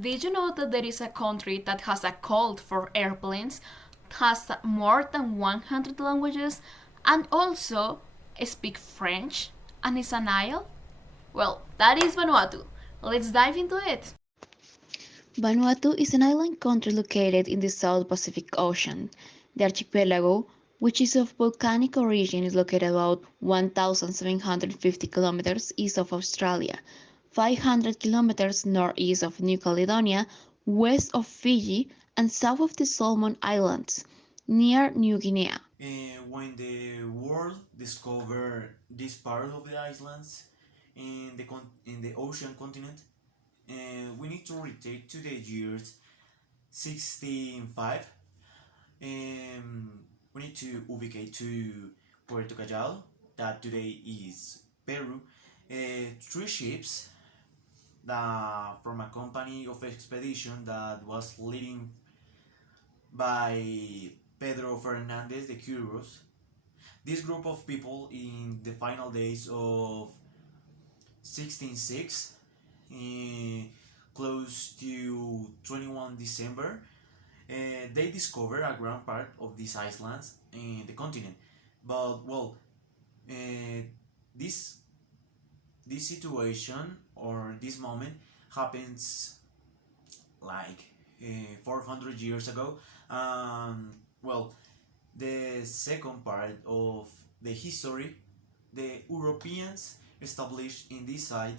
Did you know that there is a country that has a code for airplanes, has more than 100 languages, and also speak French, and is an isle? Well, that is Vanuatu. Let's dive into it. Vanuatu is an island country located in the South Pacific Ocean. The archipelago, which is of volcanic origin, is located about 1,750 kilometers east of Australia, 500 kilometers northeast of New Caledonia, west of Fiji, and south of the Solomon Islands, near New Guinea. When the world discovered this part of the islands in the ocean continent, we need to retake to the years 1605. We need to ubicate to Puerto Callao, that today is Peru. Three ships from a company of expedition that was leading by Pedro Fernandez de Quiros. This group of people in the final days of 1606, close to 21 December, they discover a grand part of these islands in the continent. But well, this this situation or this moment happens like 400 years ago. Well, the second part of the history, the Europeans established in this site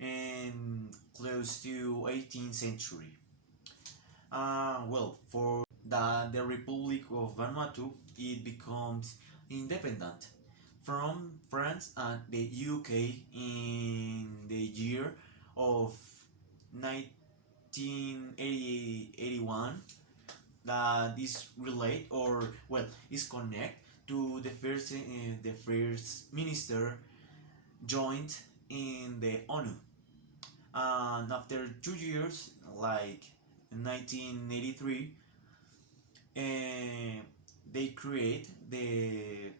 in close to 18th century. Well, for the Republic of Vanuatu, it becomes independent from France and the UK in the year of 1981. That is relate or well is connect to the first minister joined in the ONU, and after 2 years, like in 1983, they create the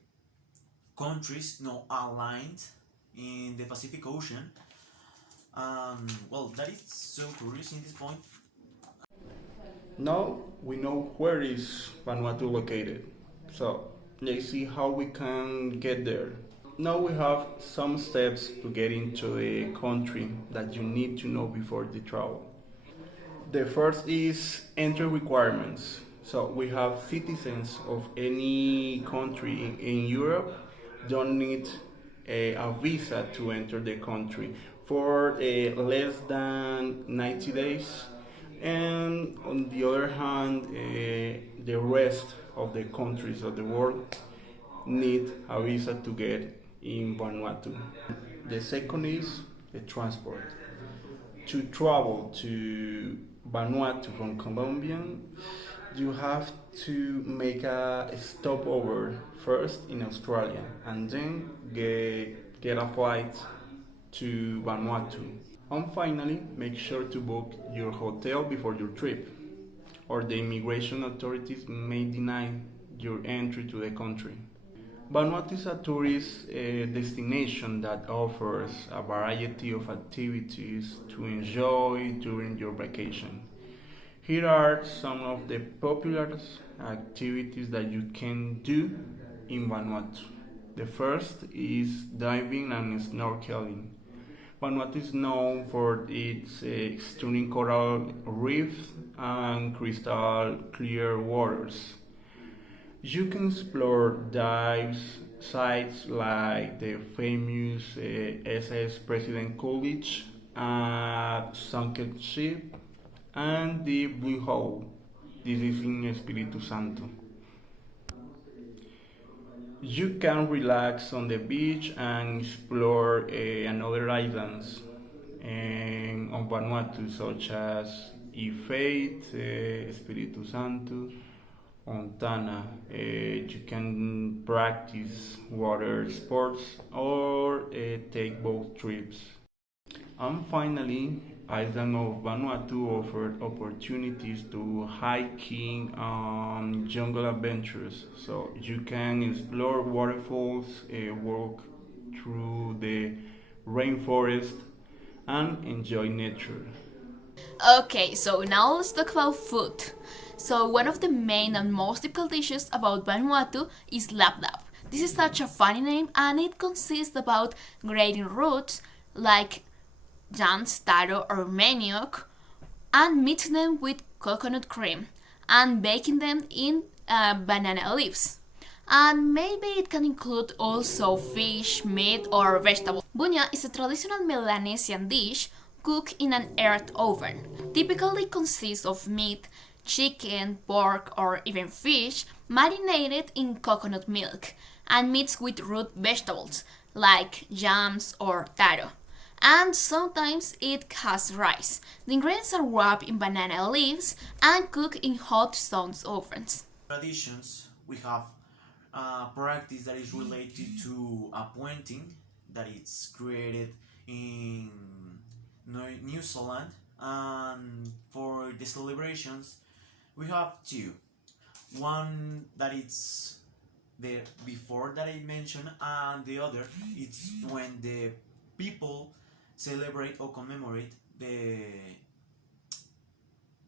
countries now aligned in the Pacific Ocean. Well, that is so curious in this point. Now we know where is Vanuatu located. So let's see how we can get there. Now we have some steps to get into a country that you need to know before the travel. The first is entry requirements. So we have citizens of any country in Europe don't need a visa to enter the country for less than 90 days. And on the other hand, the rest of the countries of the world need a visa to get in Vanuatu. The second is the transport. To travel to Vanuatu from Colombia, you have to make a stopover first in Australia and then get a flight to Vanuatu. And finally, make sure to book your hotel before your trip, or the immigration authorities may deny your entry to the country. Vanuatu is a tourist destination that offers a variety of activities to enjoy during your vacation. Here are some of the popular activities that you can do in Vanuatu. The first is diving and snorkeling. Vanuatu is known for its stunning coral reefs and crystal clear waters. You can explore dive sites like the famous SS President College, Sunken Ship, and the Blue Hole. This is in Espiritu Santo. You can relax on the beach and explore another islands on Vanuatu, such as Ifeit, Espiritu Santo, Montana. You can practice water sports or take boat trips. And finally, island of Vanuatu offered opportunities to hiking and jungle adventures. So you can explore waterfalls, walk through the rainforest, and enjoy nature. Okay, so now let's talk about food. So one of the main and most typical dishes about Vanuatu is lap lap. This is such a funny name and it consists about grating roots like yams, taro or manioc and mixing them with coconut cream and baking them in banana leaves. And maybe it can include also fish, meat, or vegetables. Bunya is a traditional Melanesian dish cooked in an earth oven. Typically consists of meat, chicken, pork, or even fish marinated in coconut milk and mixed with root vegetables like yams or taro. And sometimes it has rice. The ingredients are wrapped in banana leaves and cooked in hot stone ovens. Traditions, we have a practice that is related to appointing that it's created in New Zealand, and for the celebrations we have two. One that it's the before that I mentioned, and the other it's when the people celebrate or commemorate the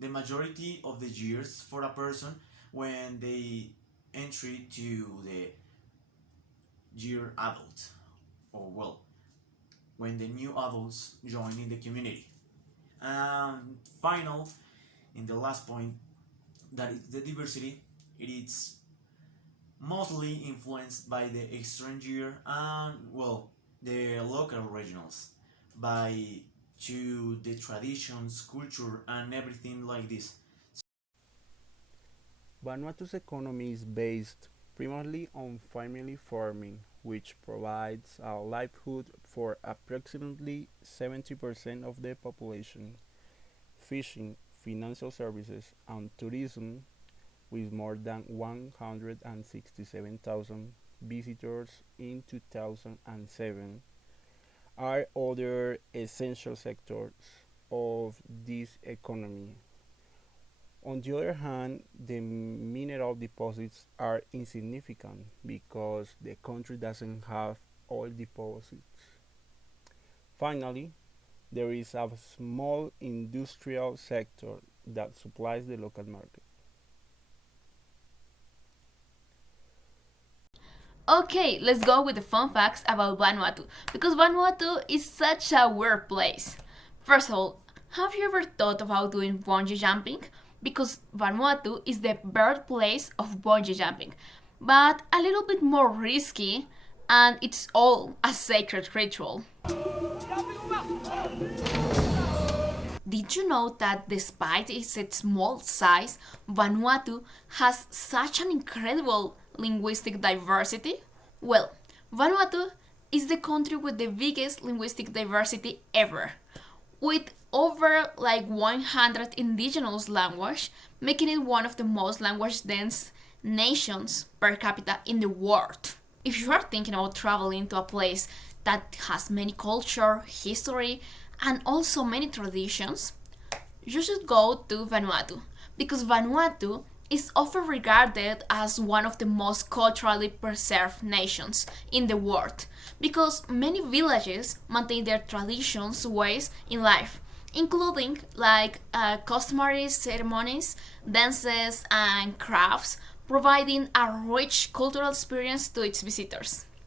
majority of the years for a person when they entry to the year adult, or well, when the new adults join in the community. And final, in the last point, that is the diversity. It is mostly influenced by the extranjere and well the local regionals by to the traditions, culture, and everything like this. Vanuatu's economy is based primarily on family farming, which provides a livelihood for approximately 70% of the population, fishing, financial services, and tourism, with more than 167,000 visitors in 2007, are other essential sectors of this economy. On the other hand, the mineral deposits are insignificant because the country doesn't have oil deposits. Finally, there is a small industrial sector that supplies the local market. Okay, let's go with the fun facts about Vanuatu because Vanuatu is such a weird place. First of all, have you ever thought about doing bungee jumping? Because Vanuatu is the birthplace of bungee jumping, but a little bit more risky and it's all a sacred ritual. Did you know that despite its small size, Vanuatu has such an incredible linguistic diversity? Well, Vanuatu is the country with the biggest linguistic diversity ever, with over like 100 indigenous languages, making it one of the most language dense nations per capita in the world. If you are thinking about traveling to a place that has many culture, history, and also many traditions, you should go to Vanuatu because Vanuatu is often regarded as one of the most culturally preserved nations in the world because many villages maintain their traditions, ways in life, including like customary ceremonies, dances, and crafts, providing a rich cultural experience to its visitors.